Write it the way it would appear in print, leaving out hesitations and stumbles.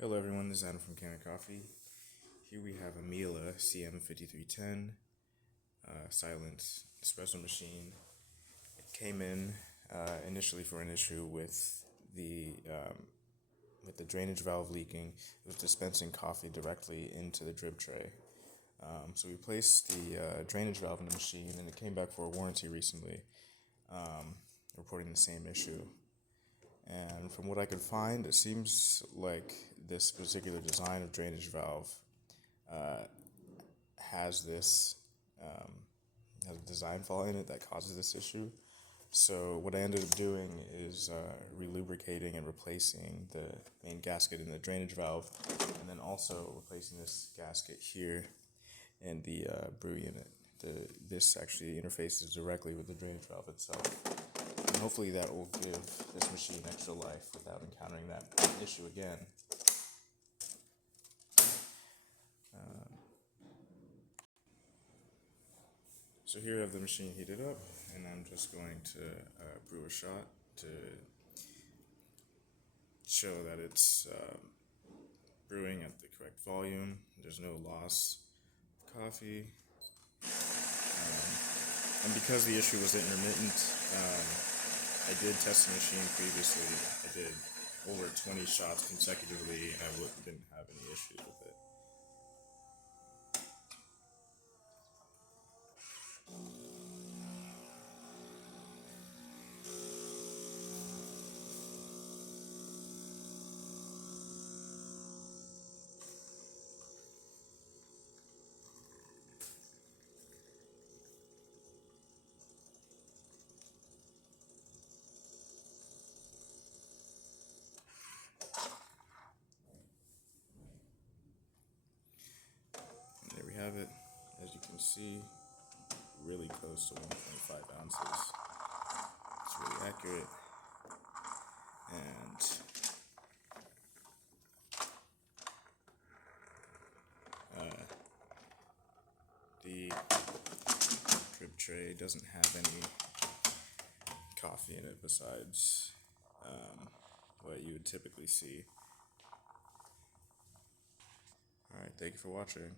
Hello everyone, this is Adam from Kanen Coffee. Here we have a Miele CM5310 silent espresso machine. It came in initially for an issue with the drainage valve leaking. It was dispensing coffee directly into the drip tray. So we placed the drainage valve in the machine, and it came back for a warranty recently, reporting the same issue. And from what I could find, it seems like this particular design of drainage valve has this has a design flaw in it that causes this issue. So what I ended up doing is relubricating and replacing the main gasket in the drainage valve, and then also replacing this gasket here in the brew unit. This actually interfaces directly with the drainage valve itself. And hopefully that will give this machine extra life without encountering that issue again. So here I have the machine heated up, and I'm just going to brew a shot to show that it's brewing at the correct volume. There's no loss of coffee. And because the issue was intermittent, I did test the machine previously. I did over 20 shots consecutively, and I didn't have any issues with it. And there we have it. As you can see, really close to 1.5 ounces. It's really accurate. And the drip tray doesn't have any coffee in it besides what you would typically see. Alright, thank you for watching.